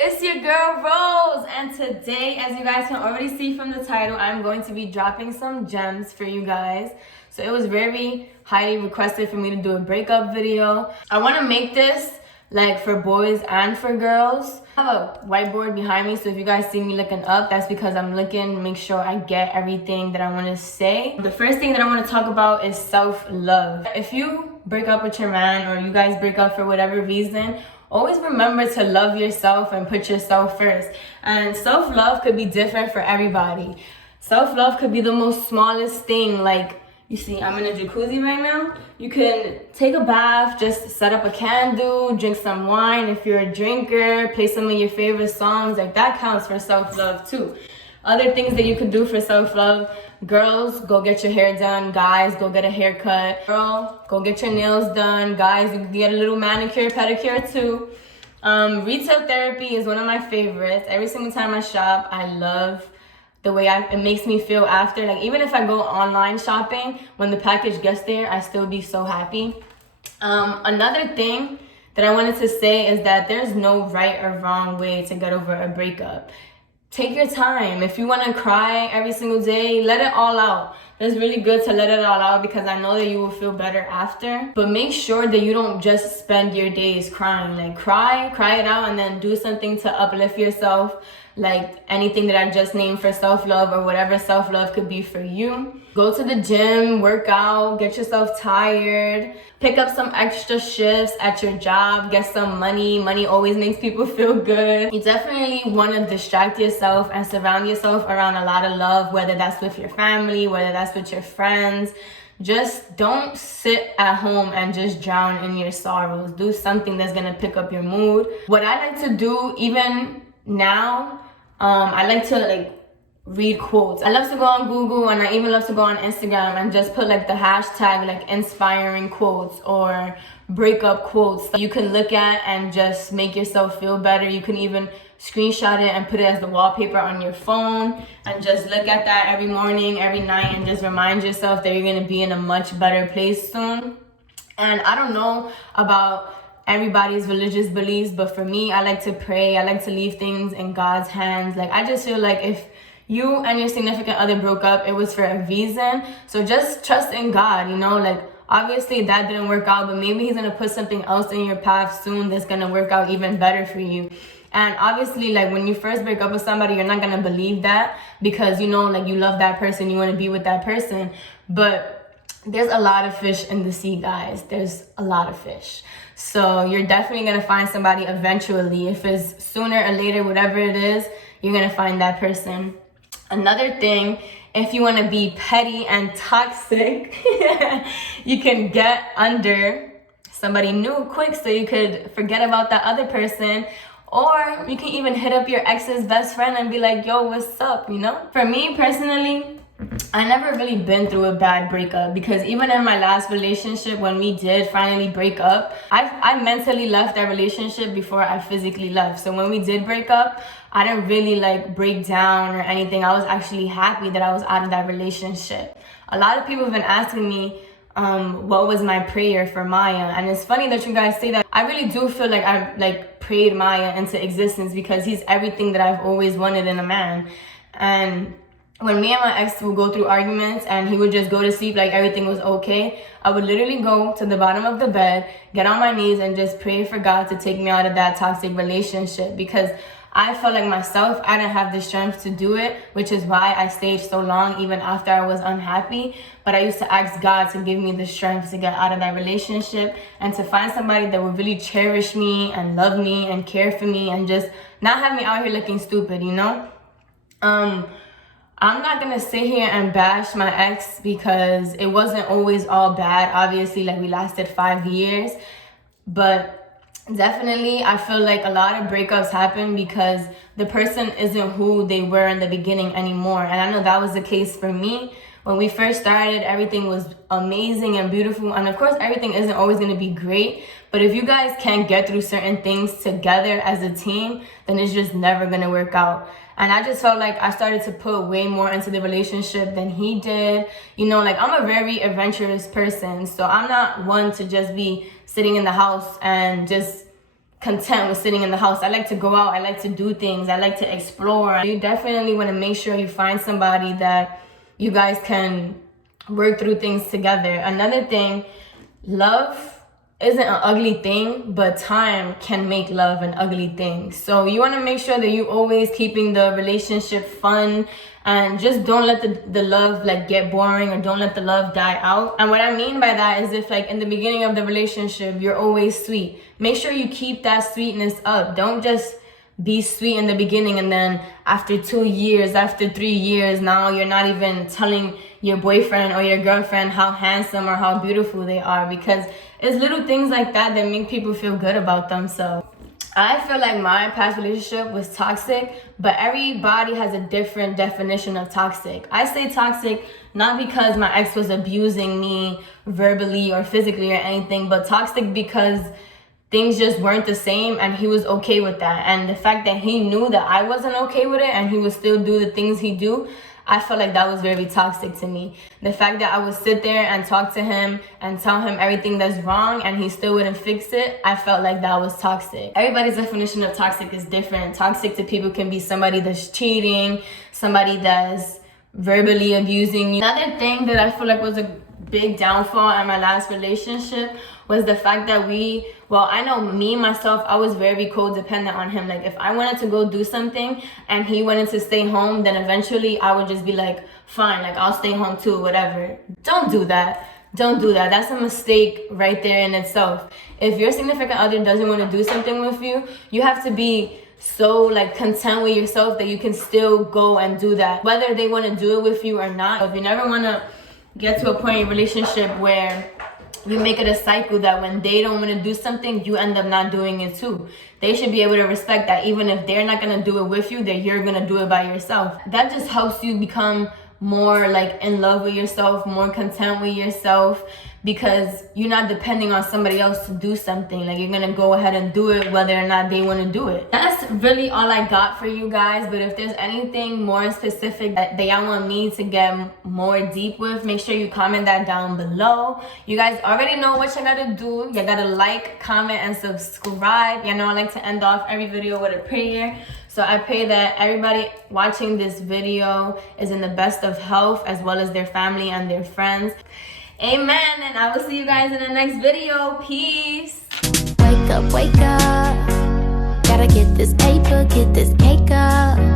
It's your girl Rose, and today, as you guys can already see from the title, I'm going to be dropping some gems for you guys. So it was very highly requested for me to do a breakup video. I want to make this like for boys and for girls. I have a whiteboard behind me, so if you guys see me looking up, that's because I'm looking to make sure I get everything that I want to say. The first thing that I want to talk about is self-love. If you break up with your man, or you guys break up for whatever reason, always remember to love yourself and put yourself first. And self-love could be different for everybody. Self-love could be the most smallest thing. Like, you see, I'm in a jacuzzi right now. You can take a bath, just set up a candle, drink some wine. If you're a drinker, play some of your favorite songs. Like, that counts for self-love too. Other things that you could do for self-love: girls, go get your hair done. Guys, go get a haircut. Girl, go get your nails done. Guys, you can get a little manicure, pedicure too. Retail therapy is one of my favorites. Every single time I shop, I love the way it makes me feel after. Like, even if I go online shopping, when the package gets there, I still be so happy. Another thing that I wanted to say is that there's no right or wrong way to get over a breakup. Take your time. If you want to cry every single day, let it all out. It's really good to let it all out because I know that you will feel better after. But make sure that you don't just spend your days crying. Like, cry it out, and then do something to uplift yourself. Like anything that I just named for self-love, or whatever self-love could be for you. Go to the gym, work out, get yourself tired. Pick up some extra shifts at your job, get some money. Money always makes people feel good. You definitely want to distract yourself and surround yourself around a lot of love, whether that's with your family, whether that's with your friends. Just don't sit at home and just drown in your sorrows. Do something that's going to pick up your mood. What I like to do even now, I like to read quotes. I love to go on Google, and I even love to go on Instagram and just put the hashtag inspiring quotes or breakup quotes that you can look at and just make yourself feel better. You can even screenshot it and put it as the wallpaper on your phone and just look at that every morning, every night, and just remind yourself that you're going to be in a much better place soon. And I don't know about everybody's religious beliefs, but for me, I like to pray. I like to leave things in God's hands. I just feel like if you and your significant other broke up, it was for a reason. So just trust in God, obviously that didn't work out, but maybe he's gonna put something else in your path soon that's gonna work out even better for you. And obviously, when you first break up with somebody, you're not gonna believe that because you love that person, you wanna be with that person. But there's a lot of fish in the sea, guys. There's a lot of fish. So you're definitely gonna find somebody eventually. If it's sooner or later, whatever it is, you're gonna find that person. Another thing, if you wanna be petty and toxic, you can get under somebody new quick so you could forget about that other person. Or you can even hit up your ex's best friend and be like, yo, what's up, For me personally, I never really been through a bad breakup because even in my last relationship, when we did finally break up, I mentally left that relationship before I physically left. So when we did break up, I didn't really break down or anything. I was actually happy that I was out of that relationship. A lot of people have been asking me what was my prayer for Maya, and it's funny that you guys say that. I really do feel like I prayed Maya into existence because he's everything that I've always wanted in a man. And when me and my ex would go through arguments and he would just go to sleep like everything was okay, I would literally go to the bottom of the bed, get on my knees, and just pray for God to take me out of that toxic relationship because I felt like myself, I didn't have the strength to do it, which is why I stayed so long even after I was unhappy. But I used to ask God to give me the strength to get out of that relationship and to find somebody that would really cherish me and love me and care for me and just not have me out here looking stupid, I'm not gonna sit here and bash my ex because it wasn't always all bad. Obviously, we lasted 5 years, but definitely I feel like a lot of breakups happen because the person isn't who they were in the beginning anymore. And I know that was the case for me. When we first started, everything was amazing and beautiful. And of course, everything isn't always gonna be great. But if you guys can't get through certain things together as a team, then it's just never gonna work out. And I just felt like I started to put way more into the relationship than he did. I'm a very adventurous person. So I'm not one to just be sitting in the house and just content with sitting in the house. I like to go out, I like to do things, I like to explore. You definitely want to make sure you find somebody that you guys can work through things together. Another thing, love isn't an ugly thing, but time can make love an ugly thing. So you want to make sure that you always keeping the relationship fun, and just don't let the love like get boring, or don't let the love die out. And what I mean by that is, if like in the beginning of the relationship you're always sweet, make sure you keep that sweetness up. Don't just be sweet in the beginning and then after 2 years, after 3 years, now you're not even telling your boyfriend or your girlfriend how handsome or how beautiful they are, because it's little things like that that make people feel good about themselves. I feel like my past relationship was toxic, but everybody has a different definition of toxic. I say toxic not because my ex was abusing me verbally or physically or anything, but toxic because things just weren't the same and he was okay with that. And the fact that he knew that I wasn't okay with it and he would still do the things he do, I felt like that was very toxic to me. The fact that I would sit there and talk to him and tell him everything that's wrong and he still wouldn't fix it, I felt like that was toxic. Everybody's definition of toxic is different. Toxic to people can be somebody that's cheating, somebody that's verbally abusing you. Another thing that I feel like was a big downfall in my last relationship was the fact that I know me, myself, I was very codependent on him. Like if I wanted to go do something and he wanted to stay home, then eventually I would just be like, fine, like I'll stay home too, whatever. Don't do that. Don't do that. That's a mistake right there in itself. If your significant other doesn't want to do something with you, you have to be so like content with yourself that you can still go and do that, whether they want to do it with you or not. If you never want to get to a point in your relationship where you make it a cycle that when they don't want to do something, you end up not doing it too. They should be able to respect that even if they're not going to do it with you, that you're going to do it by yourself. That just helps you become more like in love with yourself, more content with yourself, because you're not depending on somebody else to do something. Like you're gonna go ahead and do it whether or not they want to do it. That's really all I got for you guys, but if there's anything more specific that y'all want me to get more deep with, make sure you comment that down below. You guys already know what you gotta do. You gotta like, comment, and subscribe. You know I like to end off every video with a prayer. So I pray that everybody watching this video is in the best of health, as well as their family and their friends. Amen, and I will see you guys in the next video. Peace. Wake up, gotta get this paper, get this cake up.